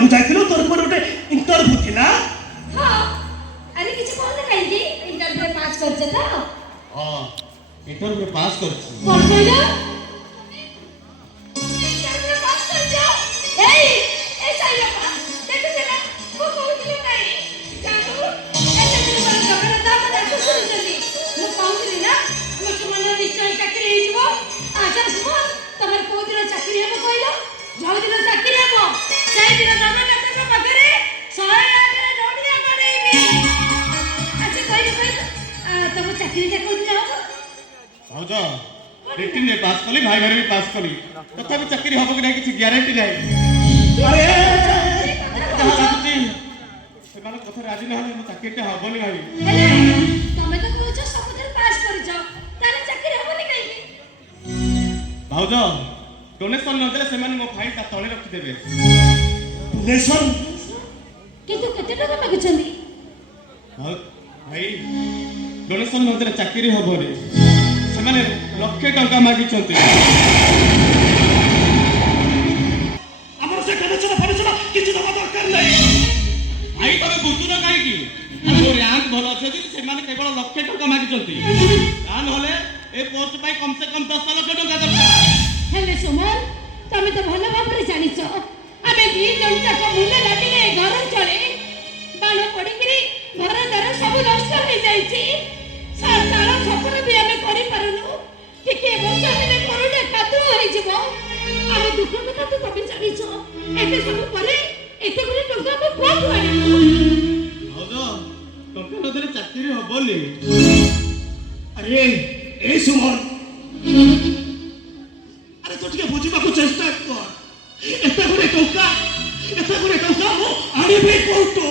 को जाइथिलो तोर पर गोटे इंटरव्यू थिला हां अरे किछ कोन कहि इंटरव्यू पास करछ त हां इंटरव्यू पास करछ कोन कहला इंटरव्यू पास करछ ए साइया देखु ना को कहउथिले नाही जानो एते दिन पर जगरा दाम देखु सुनजली मु कहउथिली ना मु तुमन निश्चय चाकरी हेइजबो आजा सुमन तमर को दिन चाकरी हेबो कहलो जो दिन चाकरी हेबो सेई दिन जमा काका पाखरे 100 आगे नोटिया बनेबी अच्छा कहली तम चाकरी जा को दिन हेबो भाउजा रिटिन रे पास कली भाई घर भी पास कली तथापि चाकरी हबो कि नहीं किछि ग्यारंटी नाही अरे सेमान कथा राजी न हले चाकरीटा हबोनी भाई हेले तमे तो कहछ सबथर पास करछ ताले चाकरी हेबोनी काई भाउजा डोनेशन न देले सेमान मो फाइल ता तळे रखि देबे लेसन किंतु केते टका मागुछंदी भाई डोनेशन न देले चाकरी हबोनी सेमाने लक्षे टका मागिछंती हमर से कनेक्शन फनेक्शन किछ दबा दरकार नाही भाई तमे बुझुन काई की हमर रैंक भलो अछि जे सेमाने केवल लक्षे टका मागिछंती ता नहले ए पोस्ट पाई कम से कम 10 लाख टका दरकार हेले सुमन तमे तो भलो भाबरे जानिछ आमे दी जनता को मुले लागिले घर चले बाण पडिकरी घर दर सब नष्ट हो जाईची सारा सपन भी आमे करि परनु टिके वर्ष में कोरोना कातु होई जिवो आमे दुख कथा तो तमे जानिछ एते सब परे एते गुले टका को कोन होई भाउजा टका न देले चाकरी हबोनी अरे ए सुमन अरे तो ठीक बुझिबा को चेष्टा कर एते गुरे टका मो आनिबे कोटो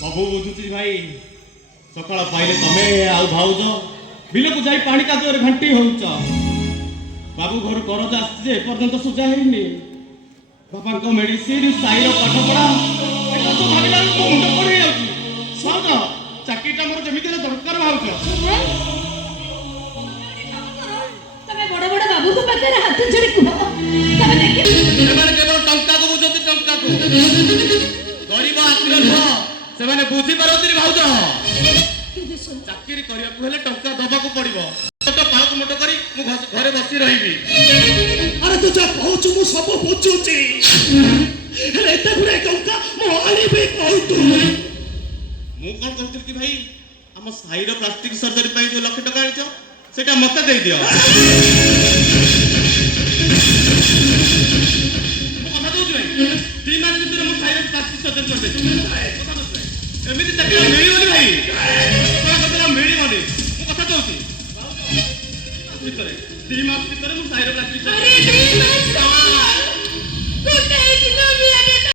सब बुझुची भाई सकाळ पाइले तमे आ भाउज बिल को जाई पानी कादुरे घंटी होउच बाबू घर करज आछे पर्यंत सुजा हेनी बाबा को मेडिसिन साइरो पाठ पढ़ा एटा तो भाबिला को मुंड पड़ी जाउची सज चाकरीटा मोर जेमिति दरकार भाउच तमे बड़ बड़ बाबू को पाखरे हाथ जोड़ी कुह तमे देखि सेमाने केवल टंका को बुझती टंका को गरीब आत्मीय न सेमाने बुझी परती भाउज चाकरी करिया को हेले टंका दबा को पड़िबो तो पाक मोट करी मु घरे बसी रहिबी अरे तू जा पहुंच मु सब बुझुची हेले एते गुरे टका मो आनिबे कोटो मु कोन कहउती कि भाई हम साइरो प्लास्टिक सर्जरी पई जो लक्ष टका आइछो सेटा मते देई दियो मु कथा कहउती भाई 3 मास भीतर मु साइरो प्लास्टिक सर्जरी कर देती एमिति चाकरी मिलिबनी भाई कोन कथा मिलिबनी मु कथा कहउती भीतर 3 मास भीतर मु साइरो